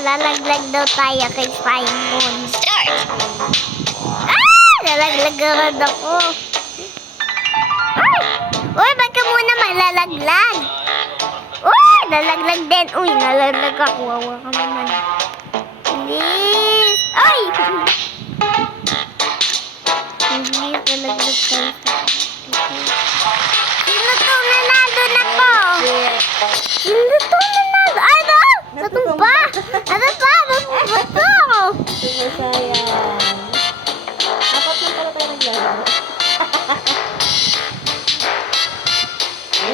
lalaglag daw tayo kay Simon. Lalaglag agad ako. Ay! Uy, ba't ka muna malalaglag? Uy, lalaglag din. Uy, nalaglag ako. Wawa ka naman. Please. Ay! Please, nalaglag tayo. Sino to? Nanalo na po. Sino to? Nanalo? Ano? Natumba? Ano pa? Natumba to? Sige, sayang. Apat na pala tayo naglalaro.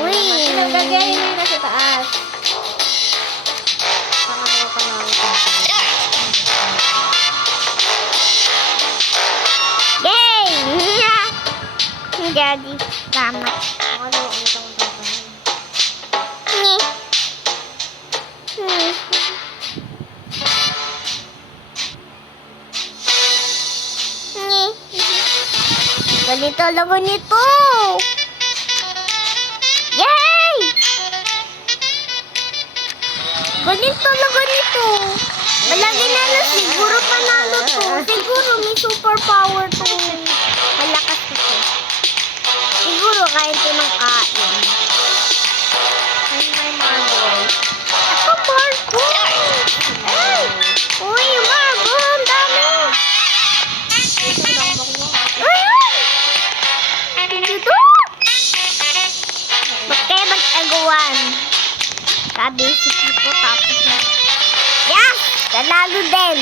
Uy. Gagayahin mo yun na sa taas. Pakakuha ka na ako. Yay! Daddy, tama. Ano, itong tatanong. Ni. Ni. Ganito lang nito. Yay! Ganito lang nito. Malagi na lang siguro panalo to. Siguro may superpower to. Malakas ito. Siguro kahit ito ng kain. Ay, may marble. Ito marble. Ay! Uy, marble. Ang dami. Ito lang makuha. Ay! Dito. Ba't kayo mag-agawan? Sabi si Kiko tapos na. Yeah! Nanalo din.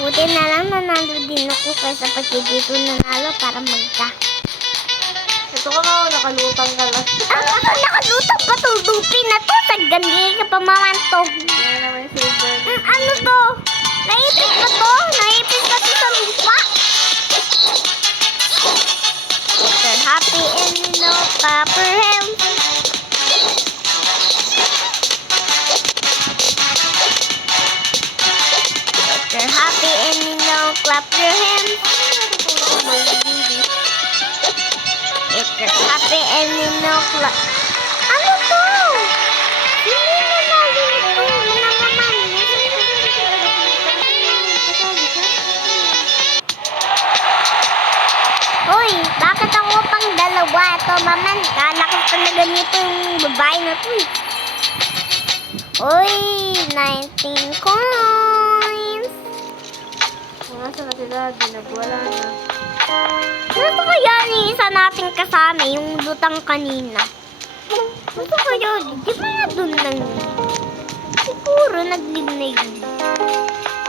Buti na lang nanalo din ako kaysa pag dito nanalo para magka. Ito ka nga, nakalutang ka lang. Ano to? Nakalutang pa tong dupi na to. Sagandi ka pa mamantog. Yan naman silver. Ano to? Naipit ka to? Naipit ka to sa lupa? Mr. Happy and no copper hem. Mr. Happy and no clap your hands. Mr. Happy and no clap. Ano to? Hindi na lagi ito. Manamaman. Hoy, bakit ako pang dalawa? Ito, maman. Kala ko talaga nito yung babae na to eh. Uy, 19 coins. Nasa na sila, ginagwala na. Ano kaya ni isa nating kasama, yung lutang kanina? Ano kaya? Di ba na doon lang yun? Siguro nag-live na yun.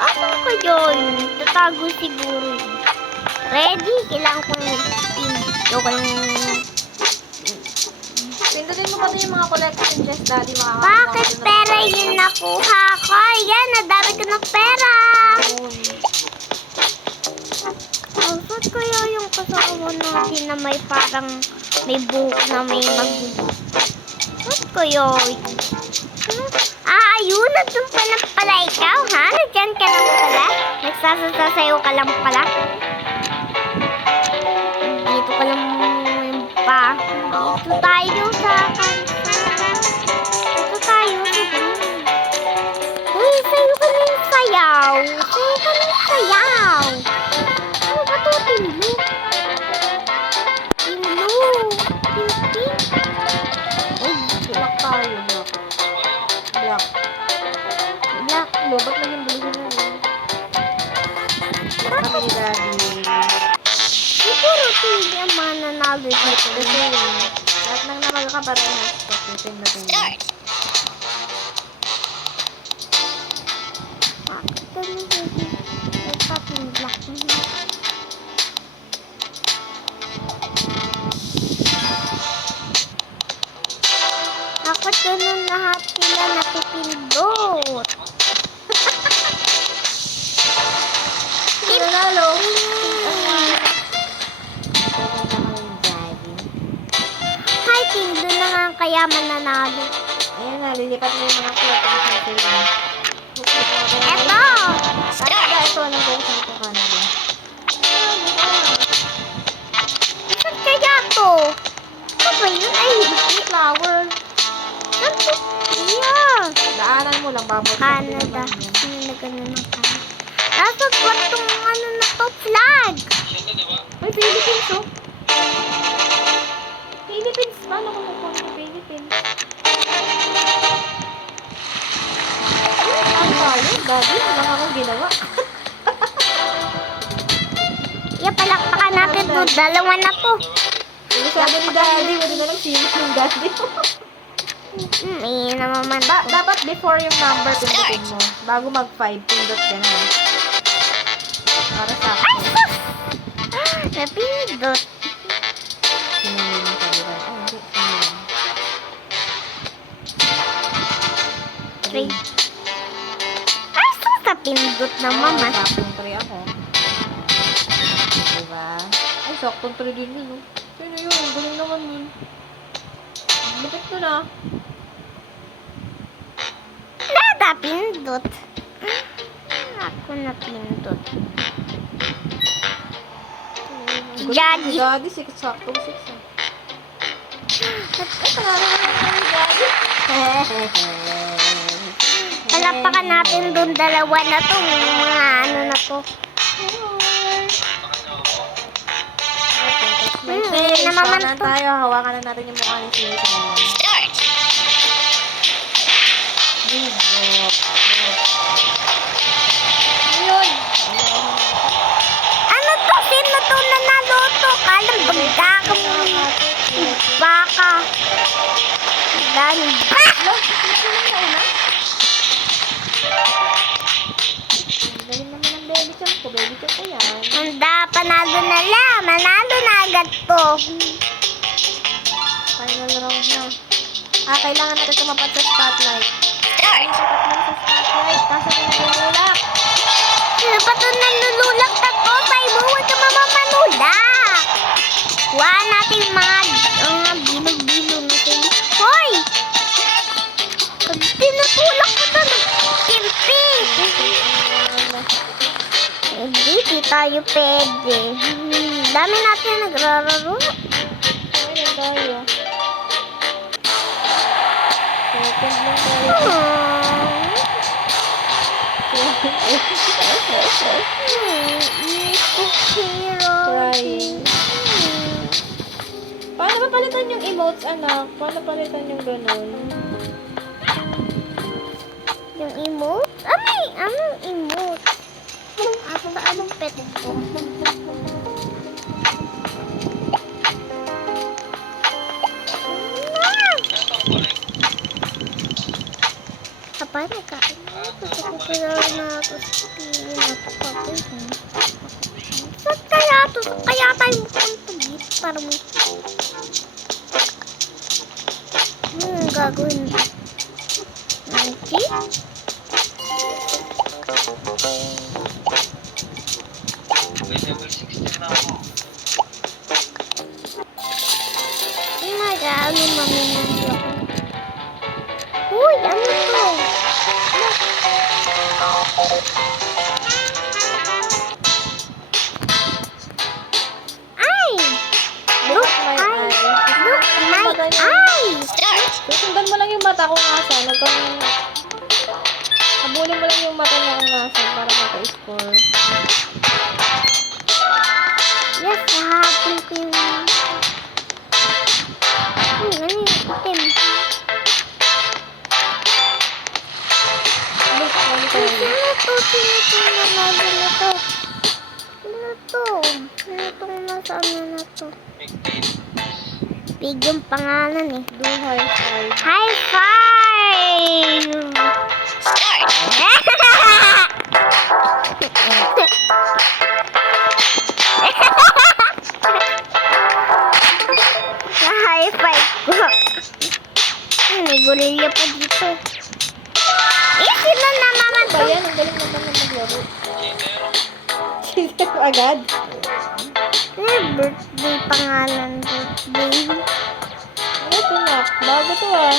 Ano kaya yun? Tatago siguro yun. Ready? Kailangan kong nag-spin. Joke lang. Pindutin mo pati yung mga collection chest, daddy. Bakit pera yun nakuha ko? Yan, nadami ko ng pera. Saan kaya yung kasama natin na may parang may buhok na may magulo? Saan kaya yun? Ayun, nandun pa lang pala ikaw, ha? Nandyan ka lang pala? Nagsasasayaw ka lang pala? Dito ka lang pa. Dito tayo sa kansa. Dito tayo sa kansa. Uy, sayo ka na yung sayaw. Sayo ka na yung sayaw. Ano ba ito? Tinlo? Tinlo. Tinpin. Uy, black tayo, black. Black. Black. Lobat lang yung blue na yun. Black kami ni daddy. Siguro hindi ang mananalo dito. Kasi yun, lahat ng nakakaparehas. Paputin natin yun. Bakit ganun hindi? May pating black. Bakit ganun lahat sila napipindot? Nanalo. Hi, Tim. Doon na nga ang kaya mananalo. Ayan na, lilipat mo yung mga collection chest. Eto! Kanada, ito. Anong buksan ko Canada? Saan kaya to? Ano ba yun? Ay, hindi flower. Saan to? Yeah. Daanan mo lang, babot. Canada. Nilagyan na ng Canada. Nasa ba't tong ano na to? Flag! Uy, Philippines, oh. Philippines. Paano ko nakuha ng Philippines? Ang tayo, daddy. Wala akong ginawa. Palakpakan natin to. Dalawa na to. Yung sabi ni daddy, wala na lang sinis yung daddy. May namaman Dapat before yung number, pindutin mo. Bago mag-5, pindot ka na. Para sa Ay, akin. sus! Napindot. Sinulin mo sa diba? Oh, hindi. Sinulin. Three. Ay, sus! Napindot na mama. Saktong 3 ako. Diba? Ay, saktong 3 din yun, no? Sino yun? Galing naman yun. Lupit ko na. Napindot. Ako napindot. Daddy. Daddy, saktong 6 ah. Palakpakan natin doon. Dalawa na to. Mga ano na to. May face. Namaman Paano to. tayo? Hawakan na natin yung mukha ni Siri. Ayun! Ano to? Sino to nanalo to? Kalang bagdaka mo. Baka. Dahil ba? Galing naman ang baby chan ko. Baby chan ko yan. Handa, panalo na lang. Manalo na agad to. Final round na. Kailangan natin tumapat sa spotlight. Ay, tapat lang sa spotlight. Kaso may nalulak. Sino pa to nanululak ako? Tayo mo, huwag ka mamamanulak. Kuha natin yung mga bilog-bilog natin. Hoy! Pag tinutulak ko to, nagkimpi. Hindi tayo pwede. Dami natin nagrararo. Ayun tayo. Second lang tayo. Crying. Paano ba palitan yung emotes, anak? Paano palitan yung ganun? Yung emote? Anong emote? Anong pet ko? Kapag nagkain gusto ko kaya na ito saan kaya ito? Saan kaya tayo pupunta dito para mo gagawin ba? Okay? Level 16 na ako. Nag-ano mami nandito ako. Uy, ano to? Ay! Look my my eye. Look my Mata niya. eyes! Susundan mo lang yung mata kung nasa. Habulin mo lang yung mata niya kung nasa para maka-score. Yes, hahapon ko yung... Uy, ano yung itim? Look, ano Ay, tayo? sino to? Sino to? Nanalo na to? Sino to? Sino tong nasa ano na to? Big yung pangalan eh. Do high five. High five! Na-high five ko. May gorilla pa dito. Sino na naman to? Ayan, ang galing naman ng maglaro. Cheater ko agad. Birthday pangalan. Birthday. Ano ito na? Bago to ah.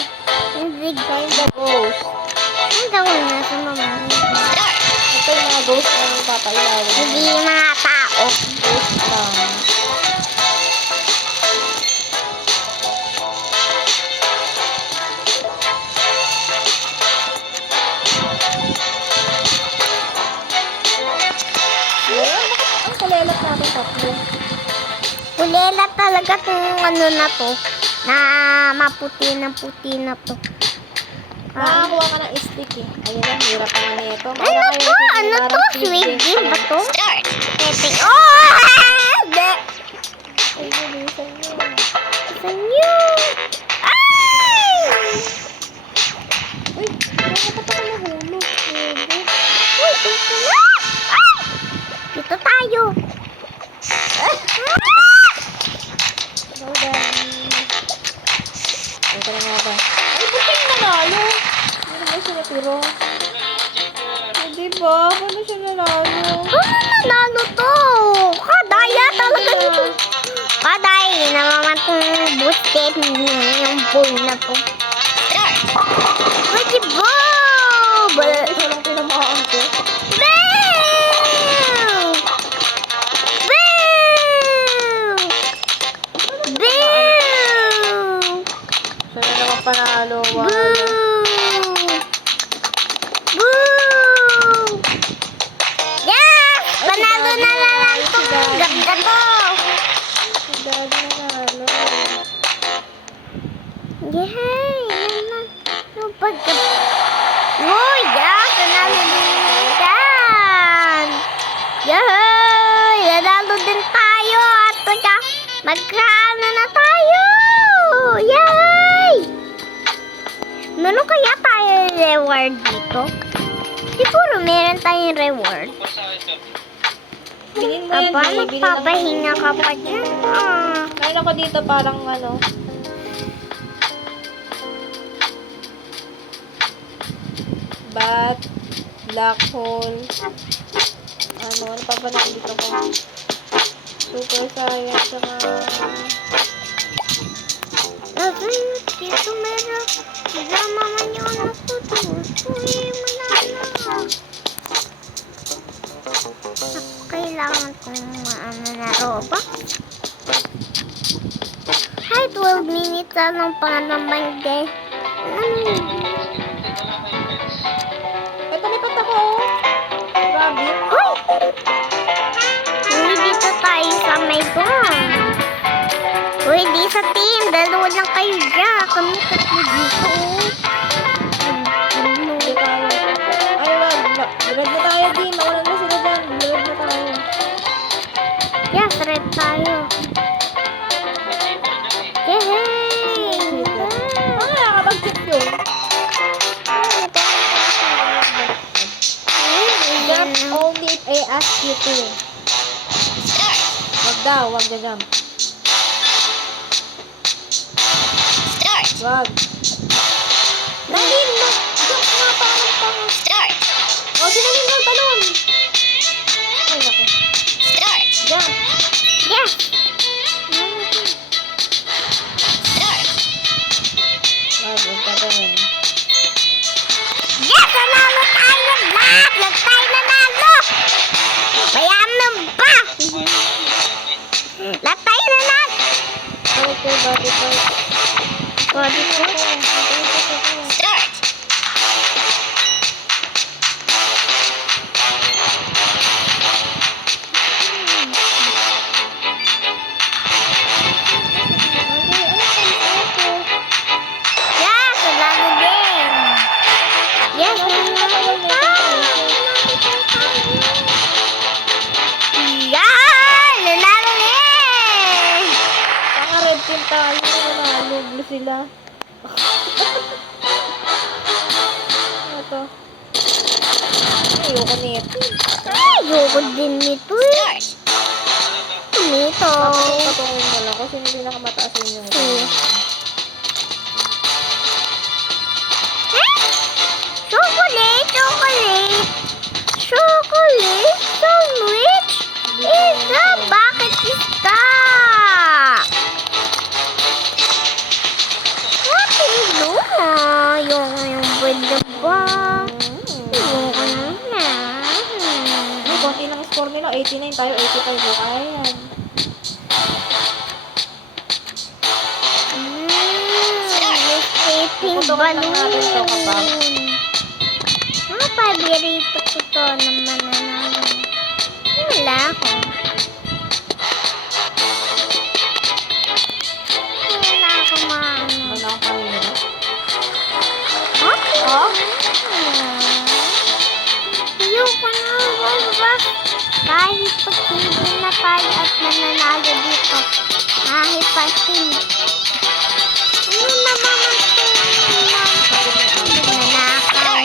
Hindi Kinda ghost. ang gawin na sa mama. Ito yung mga ghost na yung papailawin. Hindi mga tao. Ghost lang. Malela talaga tong ano na to. Na maputi na puti na to. Makakuha ka ng stick eh. Ayun lang, hirap naman nito. Ano to? Ano to? Sweet game ba to? Testing. Oh! Hindi. Ay, bilisan nyo. Saan yun? Ay! Uy, bakit pa ka nahulog? Uy, dito na! Ay! Dito tayo. Ah! Hello, Daddy. Ay, ka na nga ba? Ay, buting nanalo. Ano ba siya natiro? Ay, diba? Paano siya nanalo? Ano nanalo to? Kadaya talaga nito. Kadaya naman itong boosted yung boy na to. Ay, diba? Isa lang tinamaan ko. Boo! Boo! Boo! Siya na naman panalo. Boo! Wow. Boo! Yes! Panalo na lang itong ganda to. Si Daddy nanalo. Yay! Ano pagka... Uy! Yeah! Panalo din yan! Yay! Nanalo din tayo! At magkaano na tayo! Yay! Meron kaya tayo reward dito? Siguro meron tayong reward. Bilhin mo yan, Aba, Bilhin. Bilhin lang. nagpapahinga ka pa dyan. Ah. Mayroon ako dito parang ano. Bat, black hole. Ano pa ba nakikita ko? Super science, saka... Sabi, dito meron. Kasama man yung ano ko to. Uy, manalo. Kailangan kong maano na roba. Hi, 12 minutes na lang pa naman guys. Ito, lipat ako. Rabbit. Uy! Uy, dito tayo sa may bong. Uy, di sa team. Dalawa lang kayo dyan. Kami tatlo dito. Hindi tayo. Ay, wag. Red na tayo, din. Nawalan na sila dyan. Red na tayo. Yes, red tayo. Yay! Ano nakakapag-check yun? Jump only if I ask you to. Wag daw, wag na jump. Wag. Dali, jump nga pa. O, sinalin lang talon. Ay, naku. Jump. Yes! Wag, wag ka talon. Yes! Nanalo tayo lahat! Lahat tayo nanalo! Mayaman ba? Lahat tayo nanalo! Okay, body part. Body ko. Yes! Nanalo din! Yes! Nanalo pa! Yan! Nanalo din! Naka-red team tayo. Nanalo sila. Ano to? Ayoko nito. Ayoko din nito eh. Nito. Patungin mo lang kasi hindi pinakamataas yun yung Chocolate, chocolate. Chocolate sandwich. Isa, bakit isa? Matilo na. Yung bread na ba? Ayoko na. Ay, konti lang score nila. 89 tayo, 85. Kaya yan. Escaping Puputukan lang natin to, balloon. kapag. Paborito ko to naman na naman. Wala ako. Kahit pag hindi na tayo at mananalo dito. Kahit pa hindi. Ano naman ang nanakaw?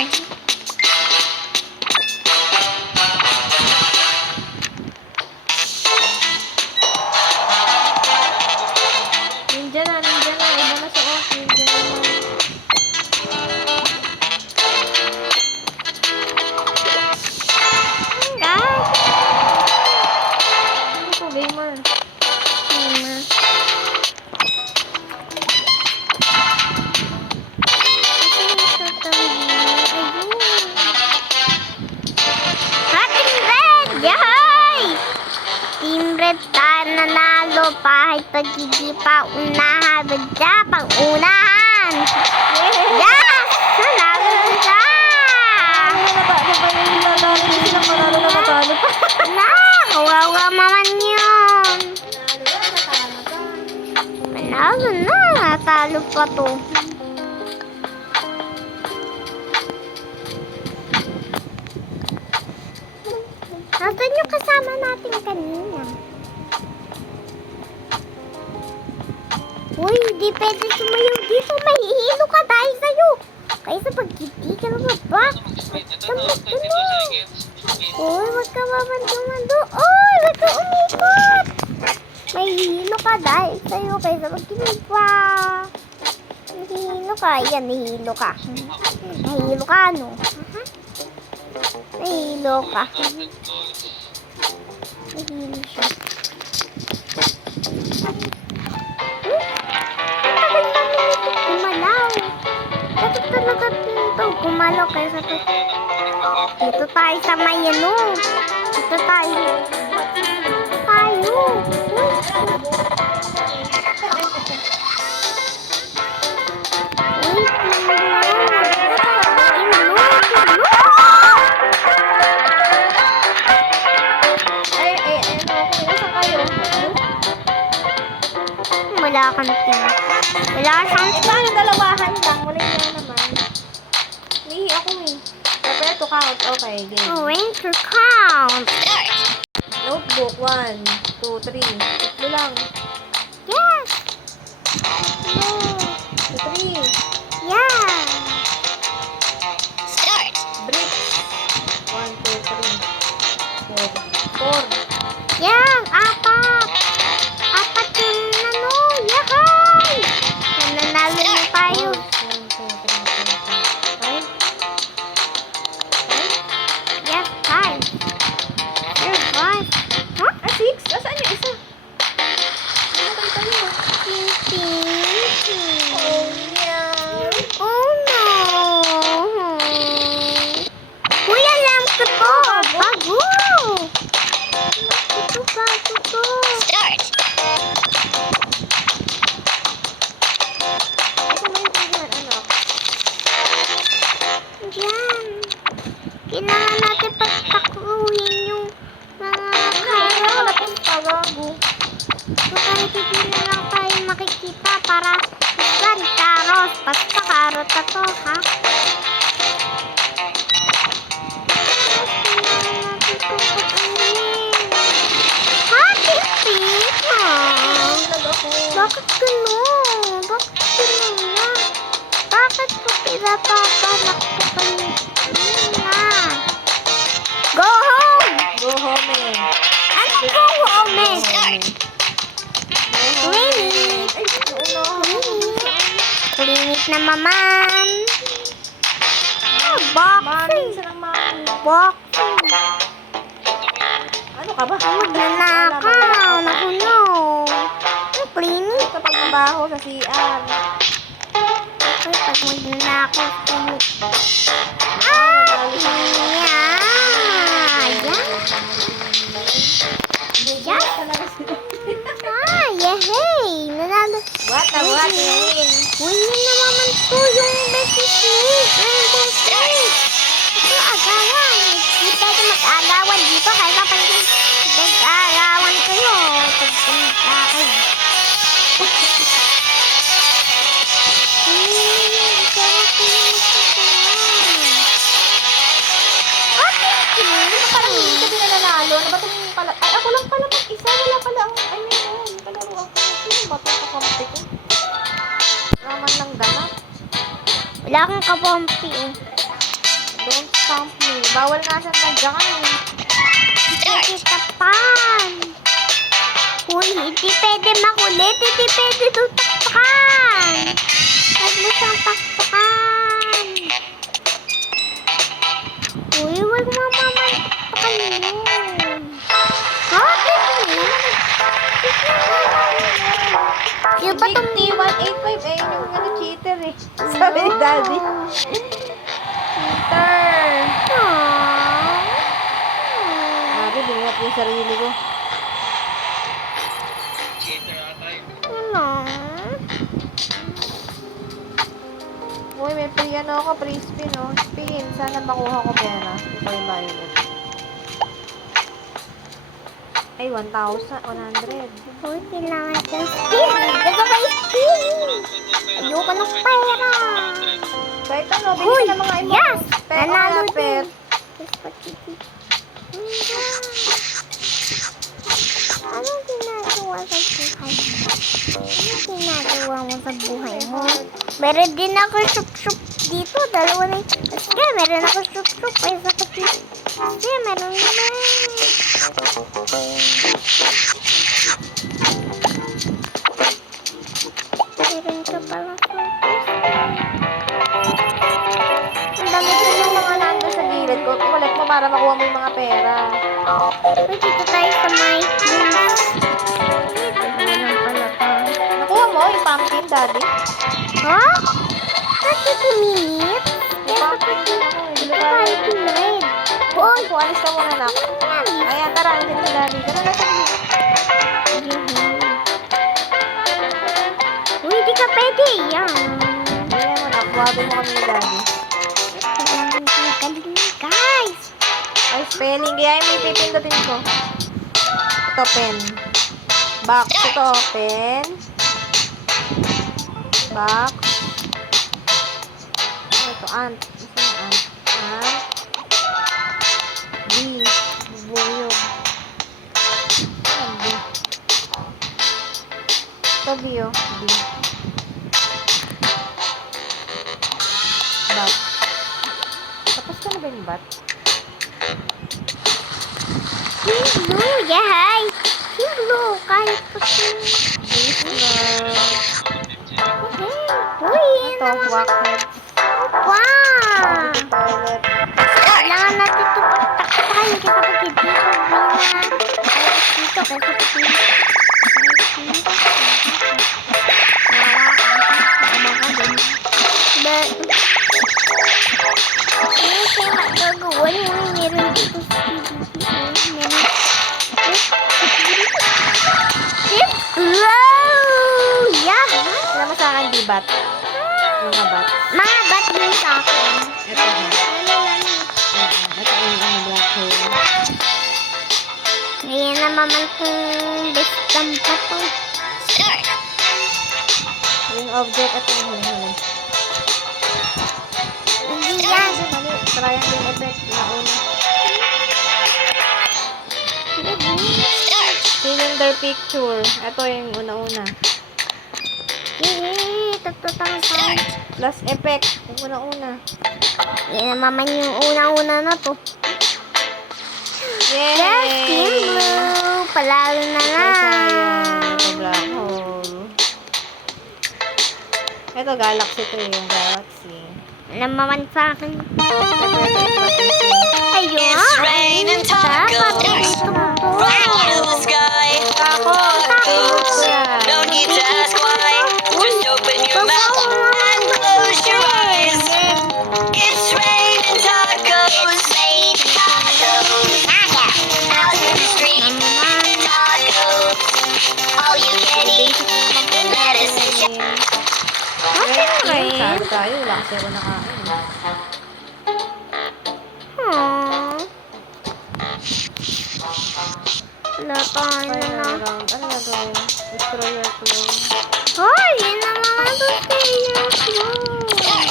Ninja na. Iba na siya. Ninja na. Ano to, gamer? Team Red tayo nanalo kahit pag hindi pa unahan. Badya, pang unahan! Yes! Nanalo sila! Ano na ba? Ano ba yung nilalaro? Hindi sila manalo na matalo pa. Wala! Kawawa naman yun! Manalo na! Natalo pa to. Nasaan yung kasama natin kanina? Uy, hindi pwede sumayaw dito. Mahihilo ka dahil sa'yo. Kaysa pag hindi ka lumabak. Uy, wag ka mamando-mando. Uy, wag ka umikot. Mahihilo ka dahil sa'yo. Kaysa pag hindi pa. Nahihilo ka. Ayan, nahihilo ka. Nahihilo ka, ano? Nahihilo ka. Nahihilo siya. Gumalaw. Dapat talaga dito gumalaw kaysa dito tayo sa may ano. Dito tayo. Tayo. Wala kang team. Wala kang Eh, paano dalawahan lang? Wala yun naman. Lihi ako eh. Prepare to count. Okay, game. going to count. Notebook. 1, 2, 3. Tatlo lang. Yes. 2, 3. Yeah. Brick. 1, 2, 3. 4. Yeah, apat. Apat yung ano. Yahay. Nananalo na tayo. 1, 2, 3, 4, 5. 5? Yes, five. You're five. Huh? 6? Asaan yung isa? Ano tayo? Oh, yeah. Oh no. Uy, alam ko to. Bago. Ito bago to. Ito may tingnan, anak. Diyan. Kailangan natin pagtakuhin yung mga karot. Tagago. So, kahit hindi na lang tayo makikita para saan karos. Basta karot na to, ha? Happy pink, ha? Nag ako. Bakit gano'n? Bakit gano'n na? Bakit po pinapapanak ko kanina? Go home! Go home eh. Ano go home? Go home. Clinic! Ay, Clinic na maman! Ah, Mami, boxing! isa ng mami. Boxing! Ano ka ba? Magnanakaw! Naku no! Ano, clinic? Kapag mabaho sa CR. Ay, pag magnanakaw, clinic. Ah! Yeah! Yeah! Ah, yehey! Nanalo. What the what? Win. Win na naman to yung best snake. Rainbow snake. Ito, agawan. Hindi tayo mag-agawan dito. Kaya kapag mag-agawan kayo. Pagpunta kayo. Ano parang hindi ka din ng ganap. Wala akong kapampi eh. Don't stomp me. Bawal nga siyang tadyakan eh. Kita pan. Uy, hindi pwede makulit. Hindi pwede doon takpakan. Huwag mo siyang takpakan. Uy, huwag mo mamantakpakan yun. Ha? Pwede yun? Yung ba itong... GT185 eh, yung ano, cheater eh. Sabi ni Daddy. Cheater. Sabi, binigap yung sarili ko. Cheater ata yun. Ano? Uy, may free ano ako, free spin oh. Spin, sana makuha ko pera. Ito yung violet. Ay, 1,100. Uy, kailangan kong spin. Gusto ko spin. Ayoko ng pera. Kahit ano, Uy, bilhin ka ng mga emotes. yes! Pero Nanalo wala, din. pet. Anong ginagawa sa buhay mo? Anong ginagawa mo sa buhay mo? Meron din ako sup-sup dito. Dalawa na yun. Sige, meron ako sup-sup. Ay, sakit dito. Sige, meron naman. Meron ka pala Ang dami ko yung mga nando sa gilid ko. Kulit mo para makuha mo yung mga pera. Uy, dito tayo sa my house. Dito lang pala tayo. Nakuha mo yung pumpkin, Daddy? Ha? 32 minutes? Kaya kapag dito tayo tonight. Uy! Kung alis ka muna na. Ayan, tara, andyan si Daddy. Tara na sa Uy, di ka pwede. Yan. Ayan mo na, buhabi mo kami ni Daddy. Kailangan ko magaling, guys. Ay, spelling. Kaya may pipindutin ko. Ito, pen. Box. Ito, pen. Box. Ito, ant. Isa na ant. Ant. B. Bubuyog. Ano, B? Ito, B, oh. B. Bat. Tapos ka na ba yung bat? Hello, yay. Hello, kahit pa Uy, Ito, waxhead. wow. Toilet. Kailangan natin ito pagtaktakan kasi kapag dito dito kasi kapag ano siya magagawa niya? Meron dito sa wow! Yeah! Alam mo sa akin, di bat? Mga bat. Mga bat din sa akin. Ito ha. Ito yung ano, black hole. Ayan na naman kung bestam pa to. Yung object at yung huli. Hindi yan. Mali, triangle effect na una. Cylinder picture. Ito yung una-una. Tututang-tang. Plus effect. Yung una-una. Yan naman yung unang-una na to. Yay! Yes, team blue. Palalo na lang. Ito black hole. Ito galaxy to yung galaxy. Alam naman sa akin. Ayun. It's raining tacos right into the sky. Tacos. No need to ask why. Just open your mouth and close your eyes. It's raining tacos. Out in the street, tacos. All you can eat. Lettuce and cheese. Sabi tayo, wala kasi ako nakain. Wala tayo Final na. round. Ano gagawin? Destroy your clone. Hoy, yun na mga tutayos mo. Sorry.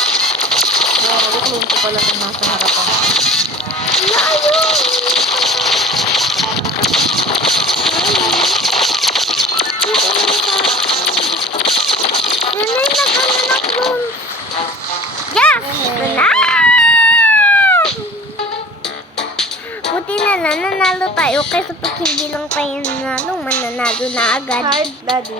Wow, clone ko pala ito na. nasa harapan ko. Layo! Nanay, nag-anak yun. Yes! Nanay! Buti na lang, nanalo tayo. Kasi pag hindi lang tayo nanalo, mananalo na agad. Hard, daddy.